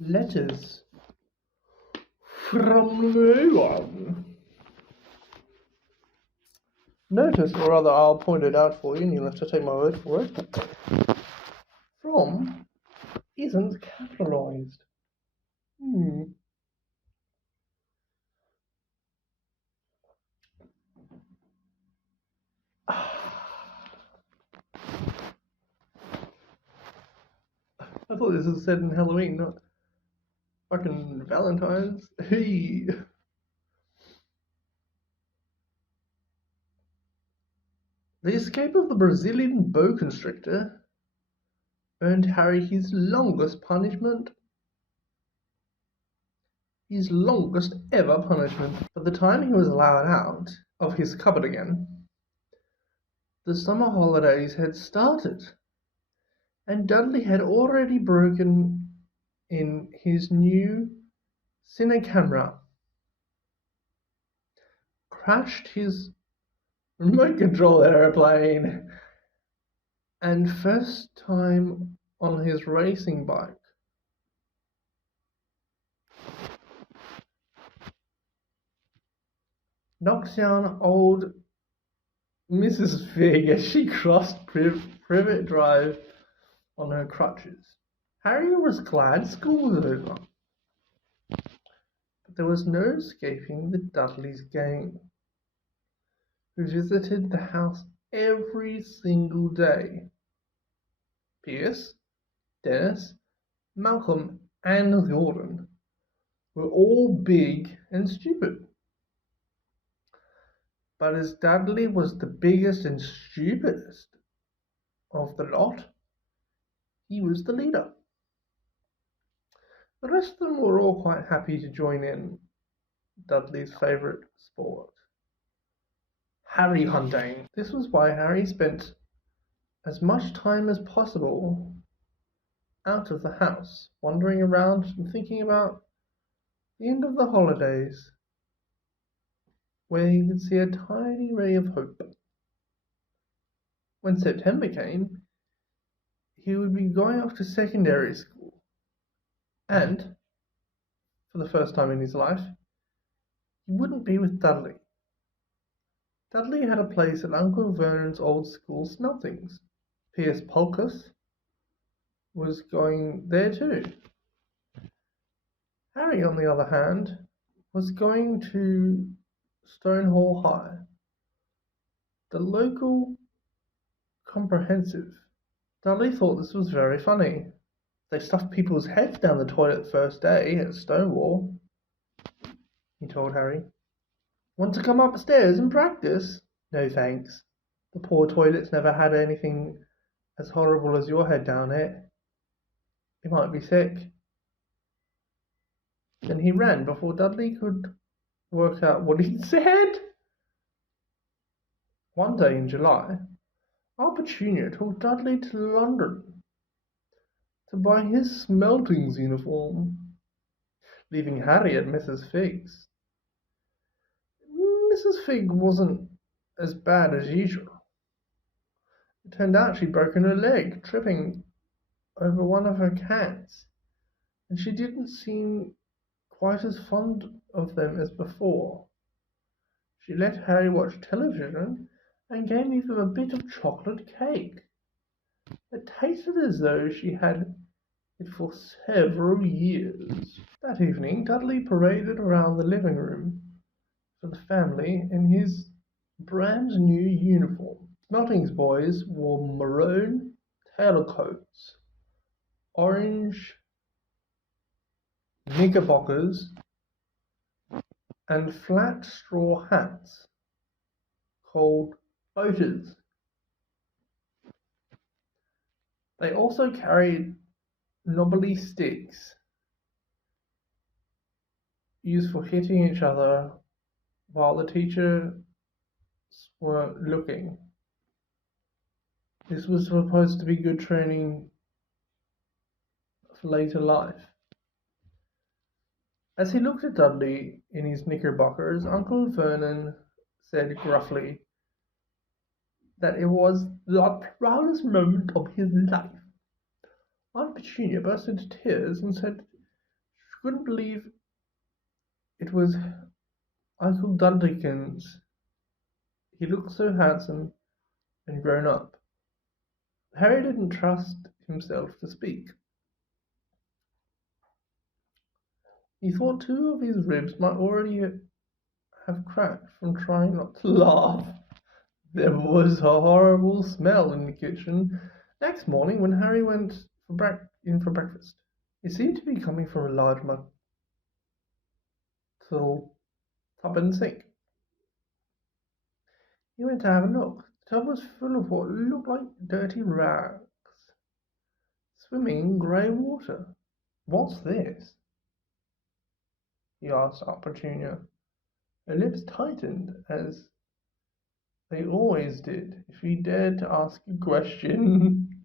Letters from no one. Notice, or rather I'll point it out for you and you'll have to take my word for it. From isn't capitalized. I thought this was set in Halloween, not fucking Valentine's. Hey. The escape of the Brazilian boa constrictor earned Harry his longest ever punishment. By the time he was allowed out of his cupboard again, the summer holidays had started, and Dudley had already broken in his new cine camera, crashed his remote control airplane, and first time on his racing bike. Knocks down old Mrs. Fig as she crossed Privet Drive on her crutches. Harry was glad school was over, but there was no escaping the Dudley's gang, who visited the house every single day. Pierce, Dennis, Malcolm, and Gordon were all big and stupid. But as Dudley was the biggest and stupidest of the lot, he was the leader. The rest of them were all quite happy to join in Dudley's favourite sport, Harry hunting. This was why Harry spent as much time as possible out of the house, wandering around and thinking about the end of the holidays, where he could see a tiny ray of hope. When September came, he would be going off to secondary school, and, for the first time in his life, he wouldn't be with Dudley. Dudley had a place at Uncle Vernon's old school Smeltings. Pierce Polkus was going there too. Harry, on the other hand, was going to Stonehall High, the local comprehensive. Dudley thought this was very funny. They stuffed people's heads down the toilet the first day at Stonewall, he told Harry. Want to come upstairs and practice? No thanks. The poor toilet's never had anything as horrible as your head down it. You might be sick. Then he ran before Dudley could work out what he'd said. One day in July, Aunt Petunia took Dudley to London to buy his Smeltings uniform, leaving Harry at Mrs. Fig's. Mrs. Fig wasn't as bad as usual. It turned out she'd broken her leg, tripping over one of her cats, and she didn't seem quite as fond of them as before. She let Harry watch television and gave him a bit of chocolate cake. It tasted as though she had it for several years. That evening, Dudley paraded around the living room for the family in his brand new uniform. Smeltings boys wore maroon tailcoats, orange knickerbockers, and flat straw hats called boaters. They also carried knobbly sticks used for hitting each other while the teachers weren't looking. This was supposed to be good training for later life. As he looked at Dudley in his knickerbockers, Uncle Vernon said gruffly that it was the proudest moment of his life. Aunt Petunia burst into tears and said couldn't believe it was Uncle Duddlikins. He looked so handsome and grown up. Harry didn't trust himself to speak. He thought two of his ribs might already have cracked from trying not to laugh. There was a horrible smell in the kitchen next morning when Harry went in for breakfast. It seemed to be coming from a large metal tub and sink. He went to have a look. The tub was full of what looked like dirty rags, swimming in grey water. "What's this?" he asked Aunt Petunia. Her lips tightened, as they always did if he dared to ask a question.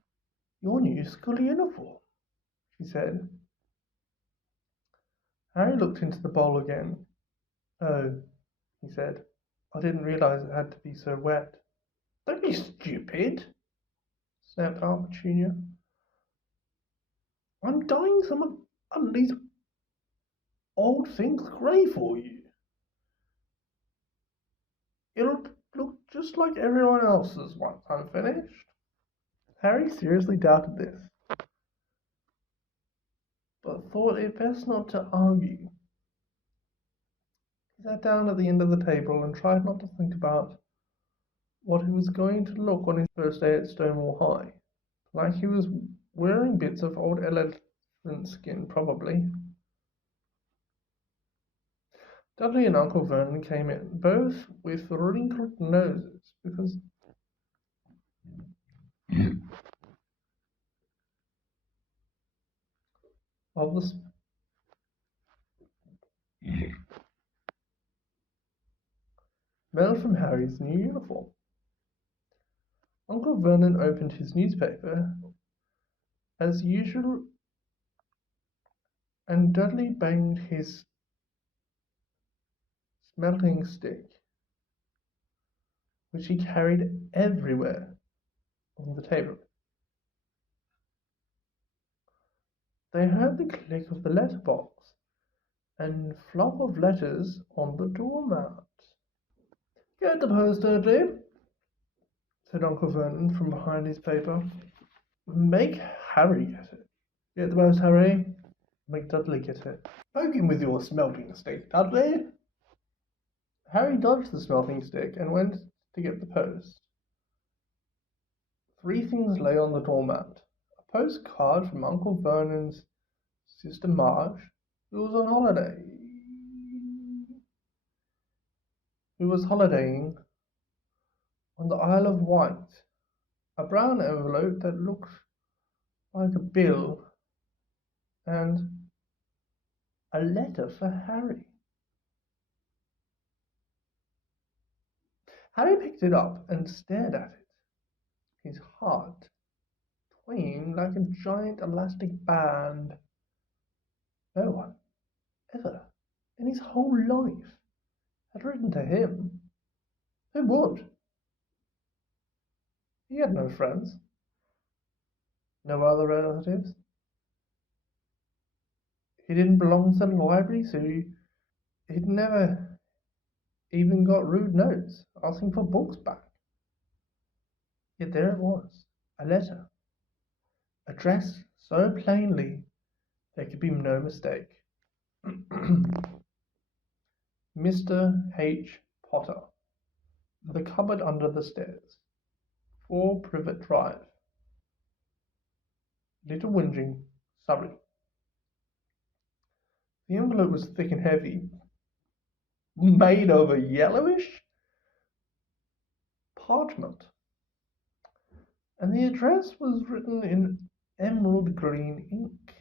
"Your new school uniform," she said. Harry looked into the bowl again. "Oh," he said, "I didn't realize it had to be so wet." "Don't be stupid," snapped Aunt Petunia. "I'm dyeing some of these old things grey for you. It'll look just like everyone else's once I'm finished." Harry seriously doubted this, but thought it best not to argue. He sat down at the end of the table and tried not to think about what he was going to look on his first day at Stonewall High. Like he was wearing bits of old elephant skin, probably. Dudley and Uncle Vernon came in, both with wrinkled noses, because of the smell from Harry's new uniform. Uncle Vernon opened his newspaper, as usual, and Dudley banged his smelting stick, which he carried everywhere, on the table. They heard the click of the letterbox and flop of letters on the doormat. "Get the post, Dudley," said Uncle Vernon from behind his paper. "Make Harry get it." "Get the post, Harry." "Make Dudley get it." "Poke him with your smelting stick, Dudley." Harry dodged the smelting stick and went to get the post. Three things lay on the doormat: a postcard from Uncle Vernon's sister Marge, who was on holiday. Who was holidaying on the Isle of Wight, a brown envelope that looked like a bill, and a letter for Harry. Harry picked it up and stared at it, his heart twanging like a giant elastic band. No one ever in his whole life had written to him. Who would? He had no friends, no other relatives. He didn't belong to the library, so he'd never even got rude notes asking for books back. Yet there it was, a letter, addressed so plainly there could be no mistake. Mr. H. Potter, The Cupboard Under the Stairs, 4 Privet Drive, Little Whinging, Surrey. The envelope was thick and heavy, made of a yellowish parchment, and the address was written in emerald green ink.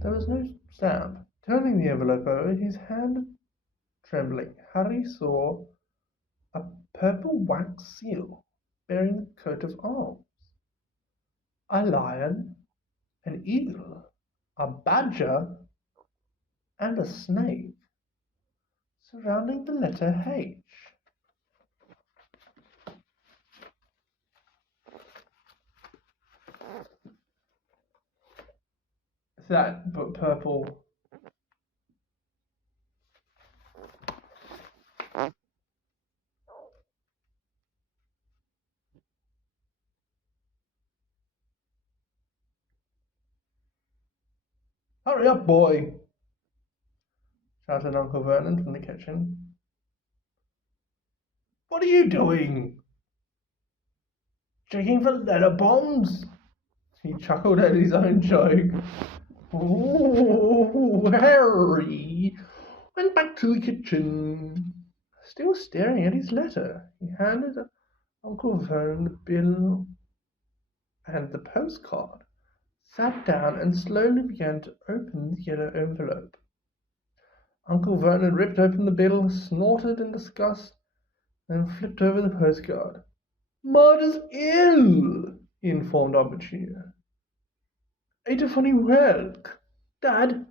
There was no stamp. Turning the envelope over, his hand trembling, Harry saw a purple wax seal bearing the coat of arms: a lion, an eagle, a badger, and a snake surrounding the letter H. That but purple. Hurry up, boy! Shouted Uncle Vernon from the kitchen. What are you doing? Checking for letter bombs? He chuckled at his own joke. Oh, Harry went back to the kitchen. Still staring at his letter, he handed Uncle Vernon the bill and the postcard, sat down and slowly began to open the yellow envelope. Uncle Vernon ripped open the bill, snorted in disgust, and flipped over the postcard. "Marge's ill," he informed Aunt Petunia. "Ate a funny whelk." "Dad,"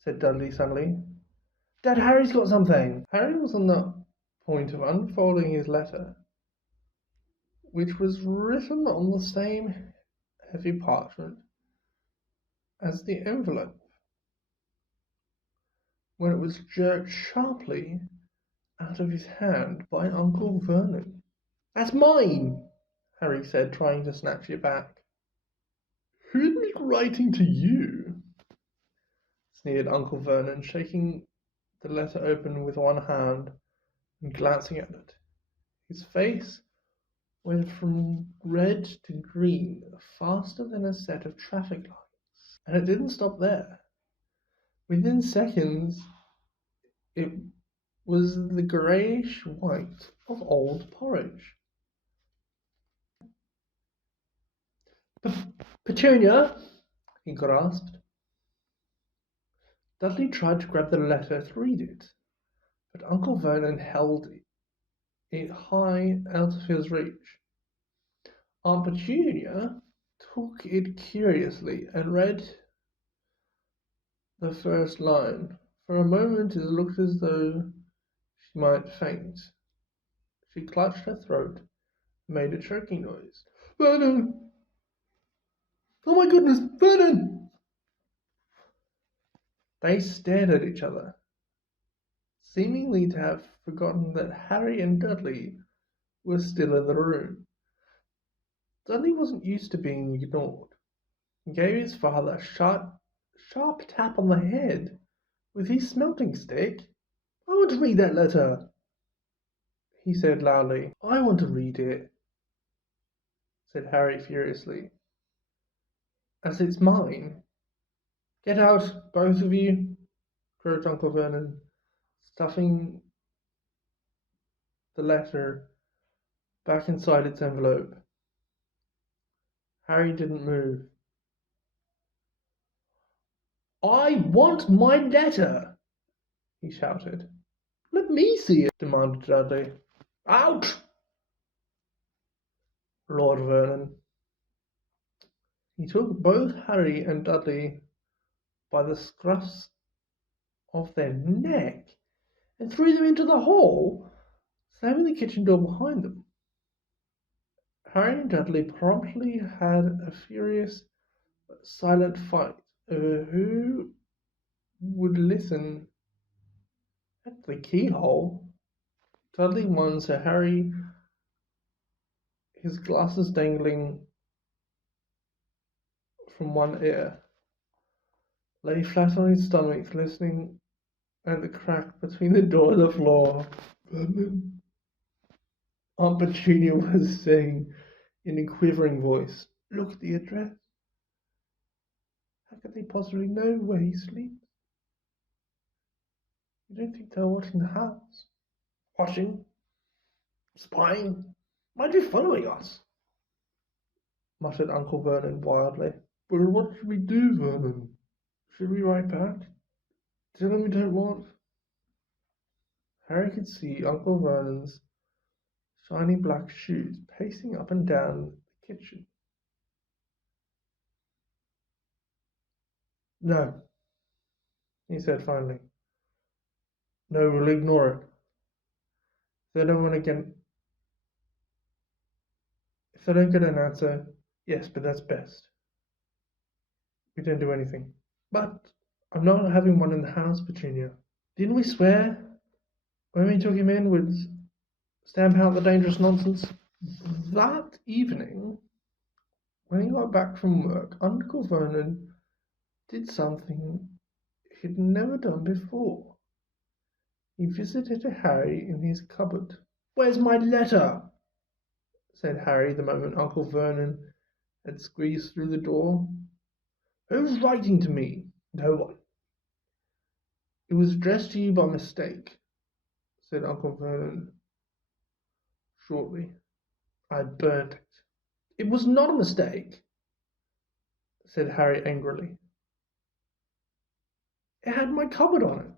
said Dudley suddenly. "Dad, Harry's got something." Harry was on the point of unfolding his letter, which was written on the same heavy parchment as the envelope, when it was jerked sharply out of his hand by Uncle Vernon. "That's mine," Harry said, trying to snatch it back. "Who'd be writing to you?" sneered Uncle Vernon, shaking the letter open with one hand and glancing at it. His face went from red to green faster than a set of traffic lights. And it didn't stop there. Within seconds, it was the greyish white of old porridge. "Petunia," he grasped. Dudley tried to grab the letter to read it, but Uncle Vernon held it high out of his reach. Aunt Petunia took it curiously and read the first line. For a moment it looked as though she might faint. She clutched her throat and made a choking noise. "Vernon! Oh my goodness, Vernon!" They stared at each other, seemingly to have forgotten that Harry and Dudley were still in the room. Dudley wasn't used to being ignored. He gave his father a sharp tap on the head with his smelting stick. "I want to read that letter," he said loudly. "I want to read it," said Harry furiously, "as it's mine." "Get out, both of you," croaked Uncle Vernon, stuffing the letter back inside its envelope. Harry didn't move. "I want my letter," he shouted. "Let me see it," demanded Dudley. "Out!" roared Vernon. He took both Harry and Dudley by the scruffs of their neck and threw them into the hall, slamming the kitchen door behind them. Harry and Dudley promptly had a furious but silent fight over who would listen at the keyhole. Dudley won, so Harry, his glasses dangling from one ear, lay flat on his stomach, listening at the crack between the door and the floor. Aunt Petunia was saying in a quivering voice, "Look at the address. How could they possibly know where he sleeps? You don't think they're watching the house? Watching? Spying? Might be following us," muttered Uncle Vernon wildly. "But what should we do, Vernon? Should we write back? Tell them we don't want?" Harry could see Uncle Vernon's shiny black shoes pacing up and down the kitchen. "No," he said finally. "No, we'll ignore it. If they don't get an answer, yes, but that's best." We didn't do anything. But I'm not having one in the house, Petunia. Didn't we swear when we took him in we'd stamp out the dangerous nonsense? That evening, when he got back from work, Uncle Vernon did something he'd never done before. He visited Harry in his cupboard. "Where's my letter?" said Harry the moment Uncle Vernon had squeezed through the door. "Who's writing to me?" "No one." "It was addressed to you by mistake," said Uncle Vernon shortly. "I burnt it." "It was not a mistake," said Harry angrily. "It had my cupboard on it."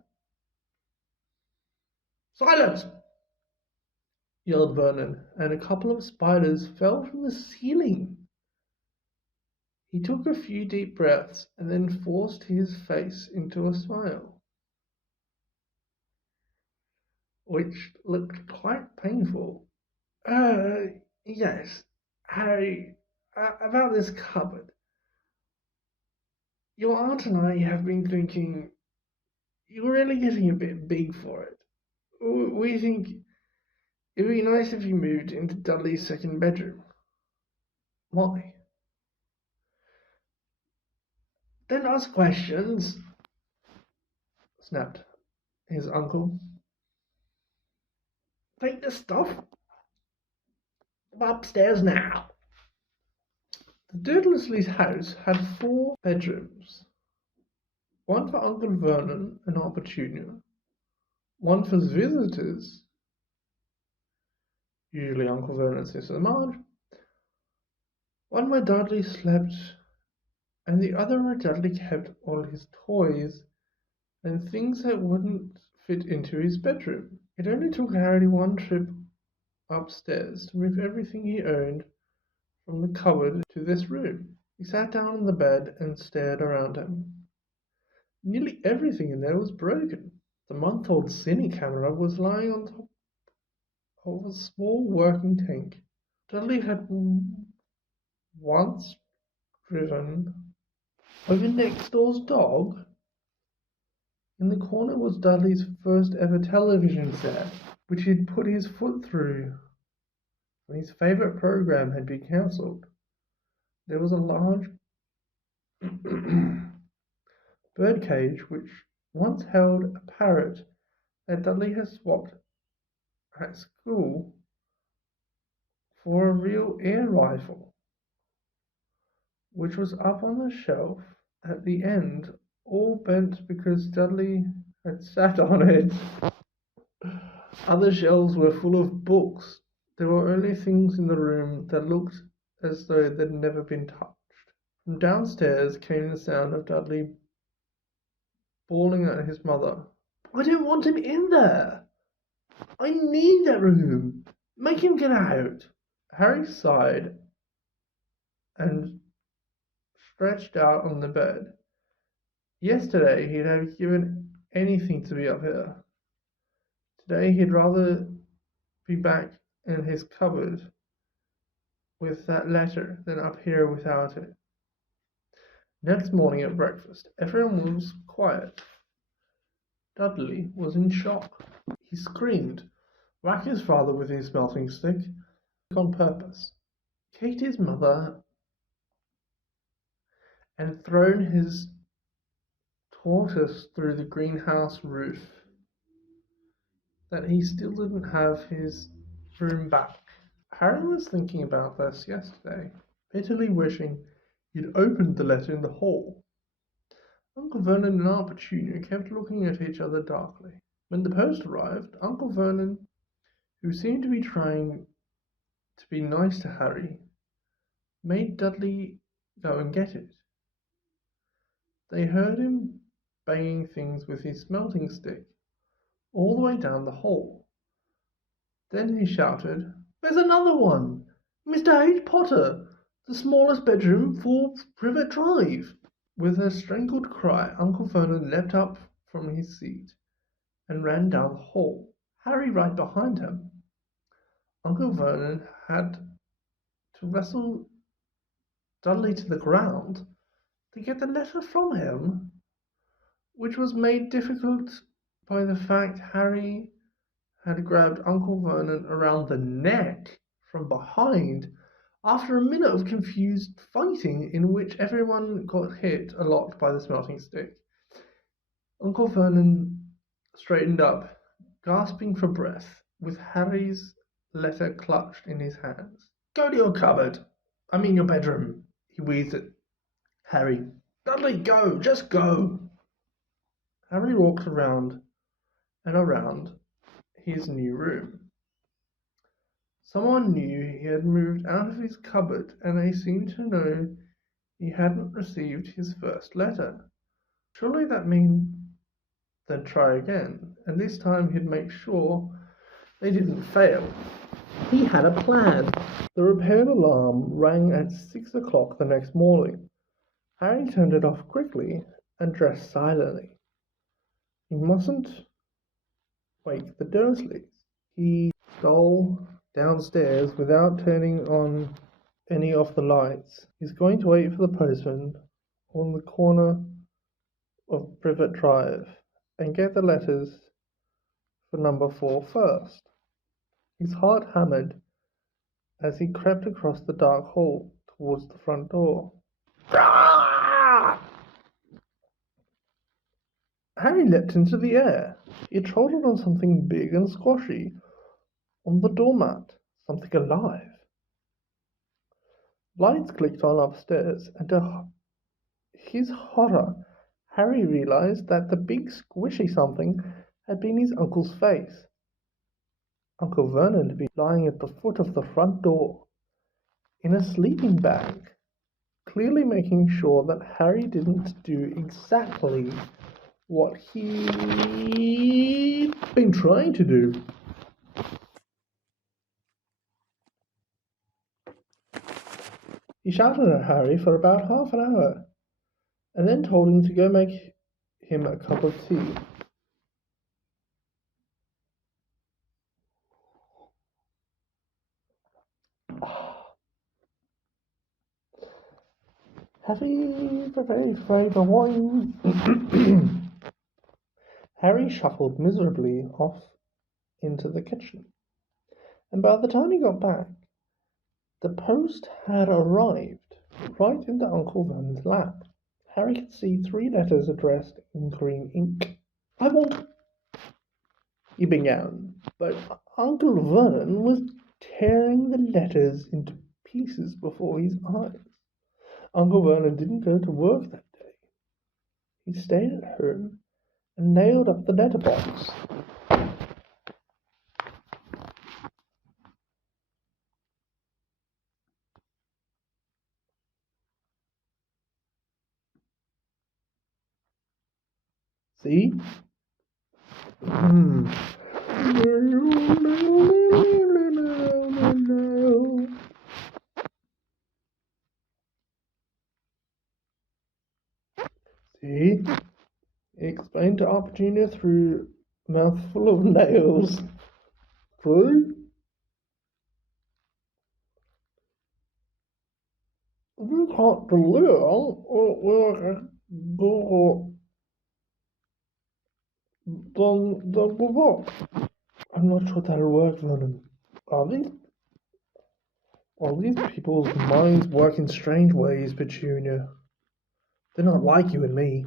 "Silence!" yelled Vernon, and a couple of spiders fell from the ceiling. He took a few deep breaths and then forced his face into a smile, which looked quite painful. Yes, Harry, about this cupboard. Your aunt and I have been thinking you're really getting a bit big for it. We think it'd be nice if you moved into Dudley's second bedroom." "Why?" "Don't ask questions," snapped his uncle. "Take the stuff upstairs now." The Dursleys' house had 4 bedrooms, one for Uncle Vernon and Aunt Petunia, one for visitors, usually Uncle Vernon and Sister Marge, one where Dudley slept, and the other where Dudley kept all his toys and things that wouldn't fit into his bedroom. It only took Harry one trip upstairs to move everything he owned from the cupboard to this room. He sat down on the bed and stared around him. Nearly everything in there was broken. The month-old cine camera was lying on top of a small working tank. Dudley had once driven over next door's dog. In the corner was Dudley's first ever television set, which he'd put his foot through when his favourite program had been cancelled. There was a large birdcage which once held a parrot that Dudley had swapped at school for a real air rifle, which was up on the shelf at the end, all bent because Dudley had sat on it. Other shelves were full of books. There were only things in the room that looked as though they'd never been touched. From downstairs came the sound of Dudley bawling at his mother. "I don't want him in there! I need that room! Make him get out!" Harry sighed and stretched out on the bed. Yesterday he'd have given anything to be up here. Today he'd rather be back in his cupboard with that letter than up here without it. Next morning at breakfast, everyone was quiet. Dudley was in shock. He screamed, whacked his father with his smelting stick on purpose, kicked his mother, and thrown his tortoise through the greenhouse roof. That he still didn't have his room back. Harry was thinking about this yesterday, bitterly wishing he'd opened the letter in the hall. Uncle Vernon and Aunt Petunia kept looking at each other darkly. When the post arrived, Uncle Vernon, who seemed to be trying to be nice to Harry, made Dudley go and get it. They heard him banging things with his smelting stick all the way down the hall. Then he shouted, "There's another one! Mr. H. Potter! The smallest bedroom, 4 Privet Drive!" With a strangled cry, Uncle Vernon leapt up from his seat and ran down the hall, Harry right behind him. Uncle Vernon had to wrestle Dudley to the ground to get the letter from him, which was made difficult by the fact Harry had grabbed Uncle Vernon around the neck from behind after a minute of confused fighting in which everyone got hit a lot by the smelting stick. Uncle Vernon straightened up, gasping for breath, with Harry's letter clutched in his hands. "Go to your cupboard. I mean your bedroom," he wheezed at Harry. "Dudley, go! Just go!" Harry walked around and around his new room. Someone knew he had moved out of his cupboard, and they seemed to know he hadn't received his first letter. Surely that meant they'd try again, and this time he'd make sure they didn't fail. He had a plan. The repaired alarm rang at 6 o'clock the next morning. Harry turned it off quickly and dressed silently. He mustn't wake the Dursleys. He stole downstairs without turning on any of the lights. He's going to wait for the postman on the corner of Privet Drive and get the letters for number 4 first. His heart hammered as he crept across the dark hall towards the front door. Harry leapt into the air. He trotted on something big and squashy on the doormat, something alive. Lights clicked on upstairs, and to his horror, Harry realized that the big squishy something had been his uncle's face. Uncle Vernon had been lying at the foot of the front door, in a sleeping bag, clearly making sure that Harry didn't do exactly what he'd been trying to do. He shouted at Harry for about half an hour, and then told him to go make him a cup of tea. Heavy, very wine. Harry shuffled miserably off into the kitchen, and by the time he got back, the post had arrived right into Uncle Vernon's lap. Harry could see 3 letters addressed in green ink. "I want—" he began, but Uncle Vernon was tearing the letters into pieces before his eyes. Uncle Vernon didn't go to work that day. He stayed at home and nailed up the letterbox. See? See? He explained to Aunt Petunia through a mouthful of nails. True? You can't deliver then give up. I'm not sure that'll work, Vernon. Are these people's minds work in strange ways, Petunia? They're not like you and me,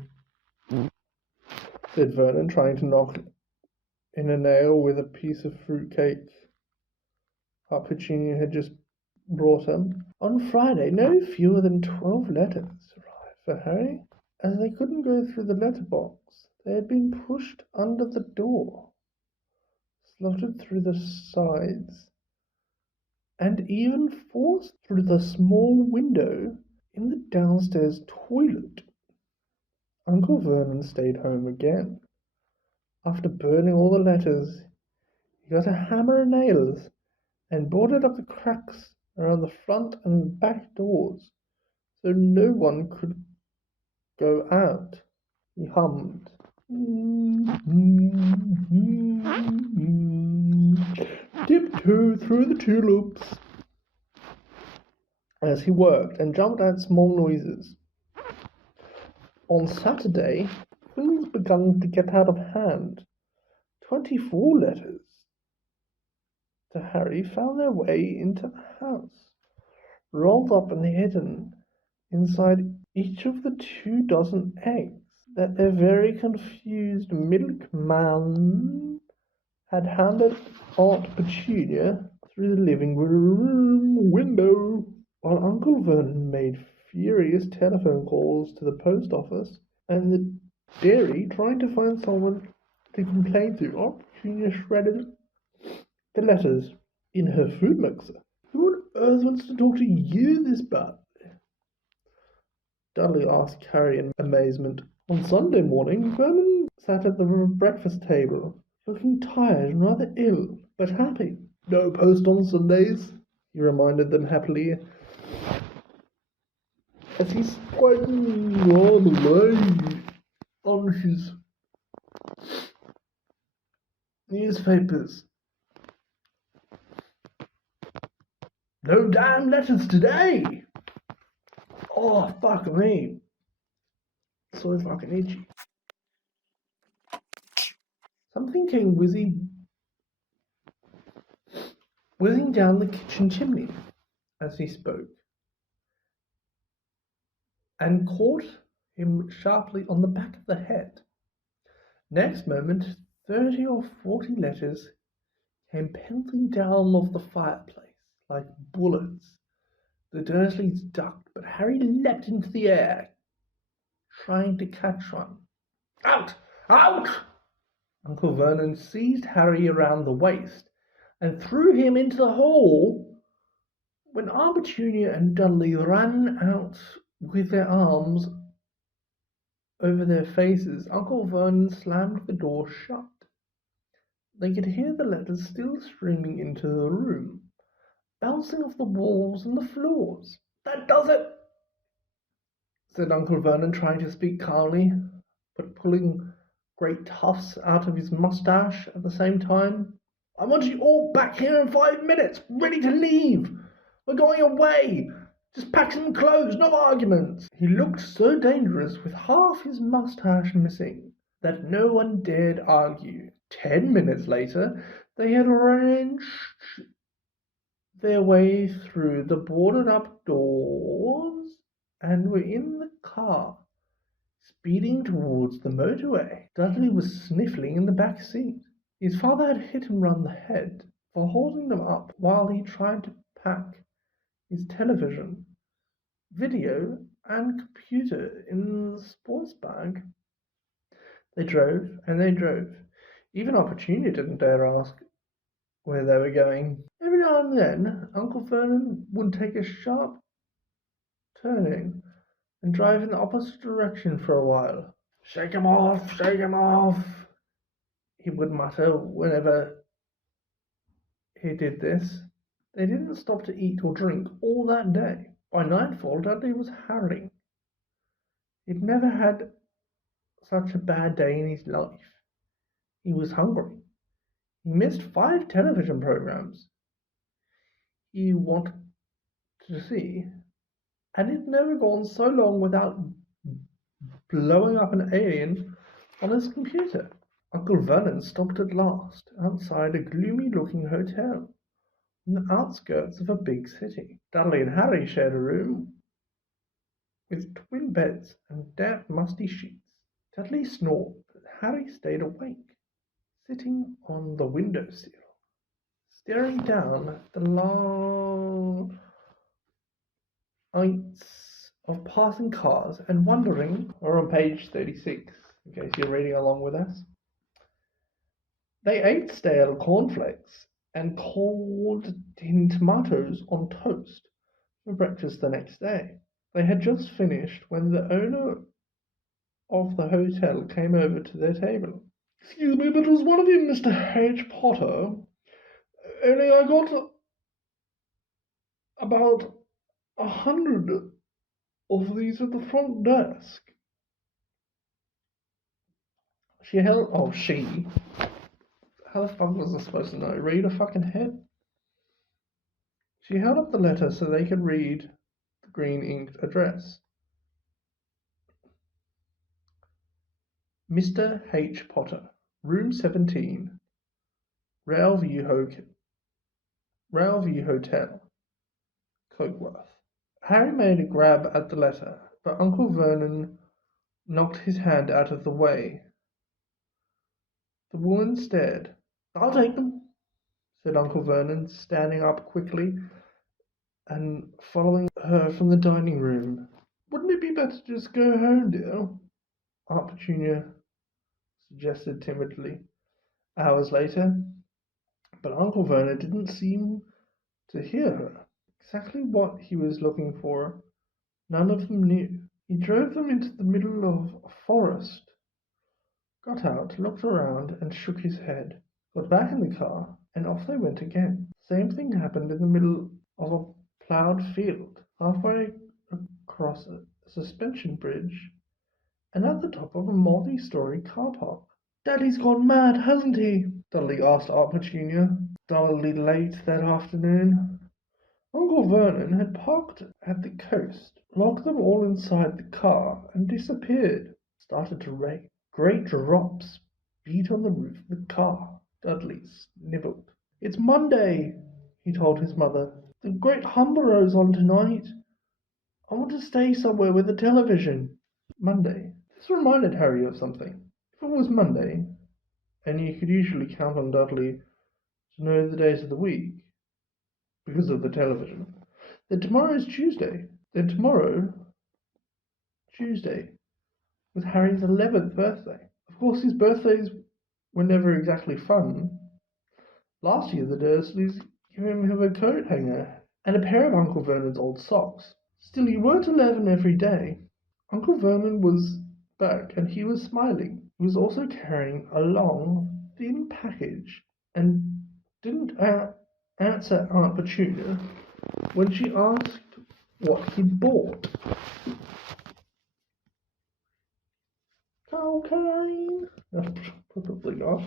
said Vernon, trying to knock in a nail with a piece of fruitcake Aunt Petunia had just brought him. On Friday, no fewer than 12 letters arrived for Harry. As they couldn't go through the letterbox, they had been pushed under the door, slotted through the sides, and even forced through the small window in the downstairs toilet. Uncle Vernon stayed home again. After burning all the letters, he got a hammer and nails and boarded up the cracks around the front and back doors so no one could go out. He hummed. Tiptoe through the tulips as he worked and jumped at small noises. On Saturday, things began to get out of hand. 24 letters to Harry found their way into the house, rolled up and hidden inside each of the 2 dozen eggs that their very confused milkman had handed Aunt Petunia through the living room window, while Uncle Vernon made furious telephone calls to the post office and the dairy trying to find someone to complain to. Aunt Petunia shredded the letters in her food mixer. Who on earth wants to talk to you this bad? Dudley asked Harry in amazement. On Sunday morning, Vernon sat at the breakfast table, looking tired and rather ill, but happy. No post on Sundays, he reminded them happily, as he squatted on the way on his newspapers. No damn letters today! Oh, fuck me. So fucking itchy. Something came whizzing down the kitchen chimney as he spoke, and caught him sharply on the back of the head. Next moment, 30 or 40 letters came pelting down off the fireplace like bullets. The Dursleys ducked, but Harry leapt into the air, trying to catch one. Out! Out! Uncle Vernon seized Harry around the waist and threw him into the hall. When Aunt Petunia and Dudley ran out with their arms over their faces, Uncle Vernon slammed the door shut. They could hear the letters still streaming into the room, bouncing off the walls and the floors. That does it, said Uncle Vernon, trying to speak calmly, but pulling great tufts out of his moustache at the same time. I want you all back here in 5 minutes, ready to leave. We're going away. Just pack some clothes, no arguments. He looked so dangerous with half his moustache missing that no one dared argue. 10 minutes later, they had wrenched their way through the boarded-up doors and were in the car, speeding towards the motorway. Dudley was sniffling in the back seat. His father had hit him round the head for holding them up while he tried to pack his television, video, and computer in the sports bag. They drove and they drove. Even Aunt Petunia didn't dare ask where they were going. Every now and then, Uncle Vernon would take a sharp turning and drive in the opposite direction for a while. Shake 'em off, he would mutter whenever he did this. They didn't stop to eat or drink all that day. By nightfall, Dudley was howling. He'd never had such a bad day in his life. He was hungry. He missed 5 television programs he wanted to see, and he'd never gone so long without blowing up an alien on his computer. Uncle Vernon stopped at last outside a gloomy-looking hotel on the outskirts of a big city. Dudley and Harry shared a room with twin beds and damp, musty sheets. Dudley snored, but Harry stayed awake, sitting on the windowsill, staring down at the long lights of passing cars and wondering. We're on page 36, in case you're reading along with us. They ate stale cornflakes and cold tin tomatoes on toast for breakfast the next day. They had just finished when the owner of the hotel came over to their table. Excuse me, but was one of you Mr. H. Potter? Only I got about 100 of these at the front desk. She held... Oh, she... How the fuck was I supposed to know? Read a fucking head? She held up the letter so they could read the green-inked address. Mr. H. Potter, Room 17, Railview Hotel, Cokeworth. Harry made a grab at the letter, but Uncle Vernon knocked his hand out of the way. The woman stared. "I'll take them," said Uncle Vernon, standing up quickly and following her from the dining room. "Wouldn't it be better to just go home, dear?" Aunt Petunia suggested timidly, hours later. But Uncle Vernon didn't seem to hear her. Exactly what he was looking for, none of them knew. He drove them into the middle of a forest, got out, looked around, and shook his head, got back in the car, and off they went again. Same thing happened in the middle of a plowed field, halfway across a suspension bridge, and at the top of a multi-story car park. "Daddy's gone mad, hasn't he?" Dudley asked Aunt Petunia, dullly late that afternoon. Uncle Vernon had parked at the coast, locked them all inside the car, and disappeared. It started to rain. Great drops beat on the roof of the car. Dudley sniveled. "It's Monday," he told his mother. "The Great Humbero's on tonight. I want to stay somewhere with a television." Monday. This reminded Harry of something. If it was Monday, and you could usually count on Dudley to know the days of the week because of the television, then tomorrow is Tuesday. Then tomorrow, Tuesday, was Harry's 11th birthday. Of course, his birthdays were never exactly fun. Last year, the Dursleys gave him a coat hanger and a pair of Uncle Vernon's old socks. Still, you weren't 11 every day. Uncle Vernon was back, and he was smiling. He was also carrying a long, thin package, and didn't answer Aunt Petunia when she asked what he'd bought. "Cocaine?" Probably not.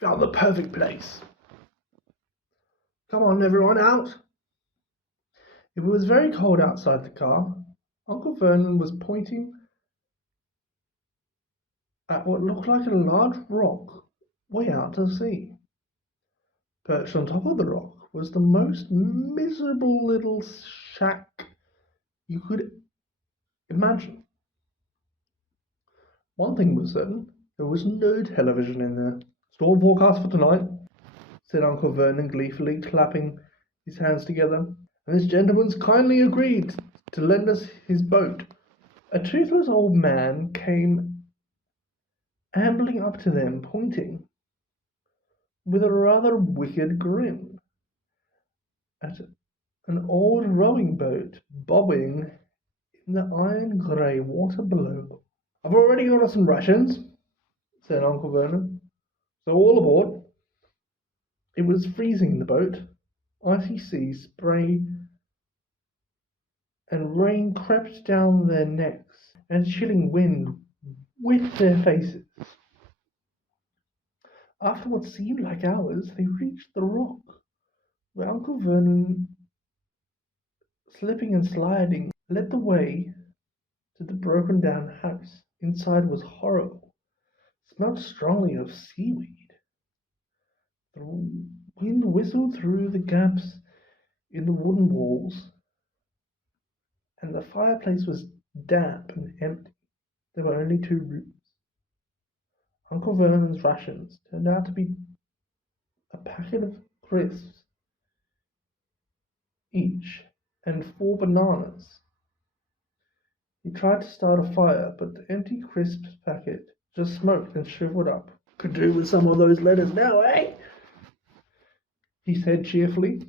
Found the perfect place. Come on, everyone, out. It was very cold outside the car. Uncle Vernon was pointing at what looked like a large rock way out to sea. Perched on top of the rock was the most miserable little shack you could imagine. One thing was certain, there was no television in there. "Storm forecast for tonight," said Uncle Vernon gleefully, clapping his hands together. "And this gentleman's kindly agreed to lend us his boat." A toothless old man came ambling up to them, pointing, with a rather wicked grin, at an old rowing boat bobbing in the iron-grey water below. "I've already got us some rations," said Uncle Vernon, "so all aboard." It was freezing in the boat. Icy seas, spray, and rain crept down their necks, and chilling wind whipped their faces. After what seemed like hours, they reached the rock, where Uncle Vernon, slipping and sliding, led the way to the broken-down house. Inside was horrible. It smelled strongly of seaweed. The wind whistled through the gaps in the wooden walls, and the fireplace was damp and empty. There were only 2 rooms. Uncle Vernon's rations turned out to be a packet of crisps each and 4 bananas. He tried to start a fire, but the empty crisps packet just smoked and shriveled up. "Could do with some of those letters now, eh?" he said cheerfully.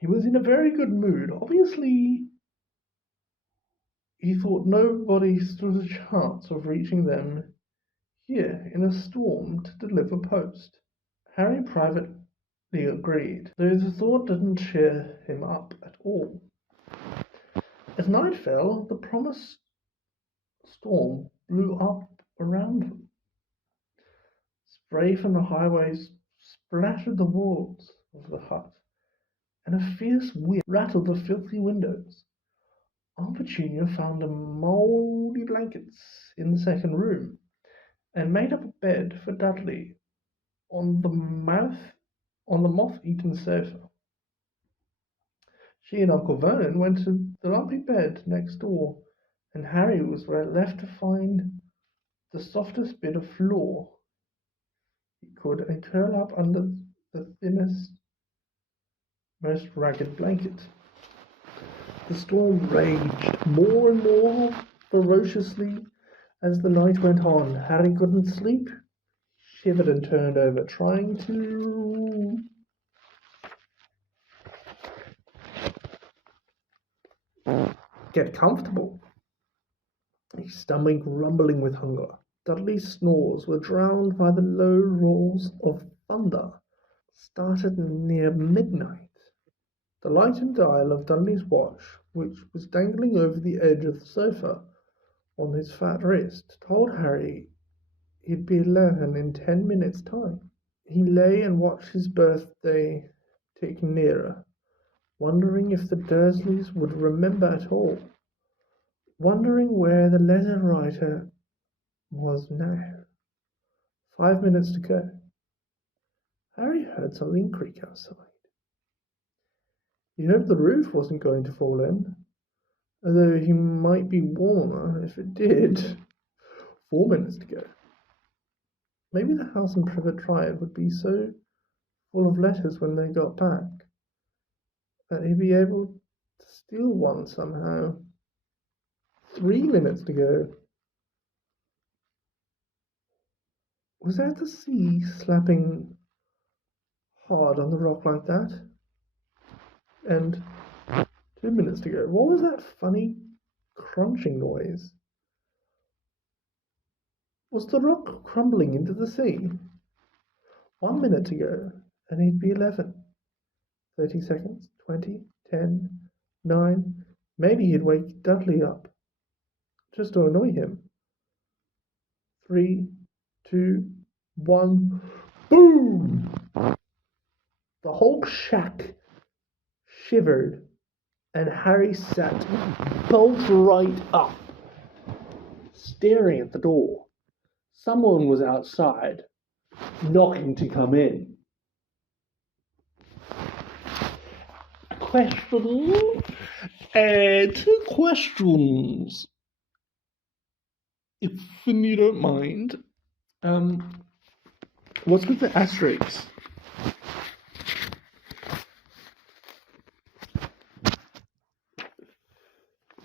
He was in a very good mood. Obviously, he thought nobody stood a chance of reaching them here in a storm to deliver post. Harry privately agreed, though the thought didn't cheer him up at all. As night fell, the promised storm blew up around them. Spray from the highways splattered the walls of the hut, and a fierce wind rattled the filthy windows. Aunt Petunia found a mouldy blankets in the second room, and made up a bed for Dudley on the moth-eaten sofa. She and Uncle Vernon went to the lumpy bed next door, and Harry was left to find the softest bit of floor he could and curl up under the thinnest, most ragged blanket. The storm raged more and more ferociously as the night went on. Harry couldn't sleep, shivered and turned over, trying to get comfortable. He stomach rumbling with hunger. Dudley's snores were drowned by the low roars of thunder. Started near midnight. The lighted dial of Dudley's watch, which was dangling over the edge of the sofa on his fat wrist, told Harry he'd be 11 in 10 minutes' time. He lay and watched his birthday tick nearer, wondering if the Dursleys would remember at all, wondering where the letter writer was now. 5 minutes to go. Harry heard something creak outside. He hoped the roof wasn't going to fall in, although he might be warmer if it did. 4 minutes to go. Maybe the house in Privet Drive would be so full of letters when they got back that he'd be able to steal one somehow. 3 minutes to go. Was that the sea slapping hard on the rock like that? And 2 minutes to go. What was that funny crunching noise? Was the rock crumbling into the sea? 1 minute to go, and he'd be 11. 30 seconds, 20, 10, 9. Maybe he'd wake Dudley up, just to annoy him. 3, 2, 1. Boom! The whole shack shivered, and Harry sat bolt right up, staring at the door. Someone was outside, knocking to come in. Question? 2 questions, if you don't mind. What's with the asterisks?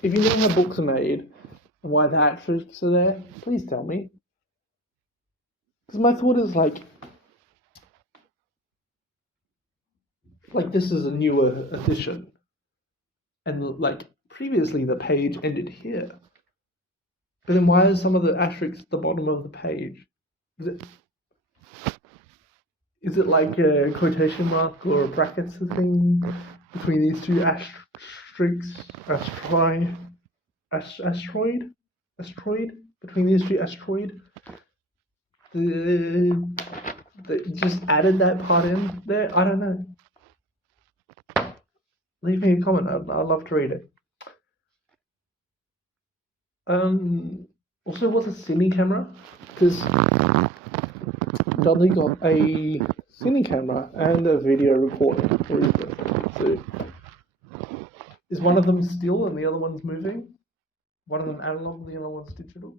If you know how books are made and why the asterisks are there, please tell me. Because my thought is like this is a newer edition, and like previously the page ended here. But then why is some of the asterisks at the bottom of the page? Is it like a quotation mark or brackets thing between these two asterisks? Asteroid? Between these two asteroid? That just added that part in there? I don't know. Leave me a comment. I'd love to read it. Also, what's a cine camera? Because Dudley got a cine camera and a video recorder for his birthday. So, is one of them still and the other one's moving? One of them analog, the other one's digital?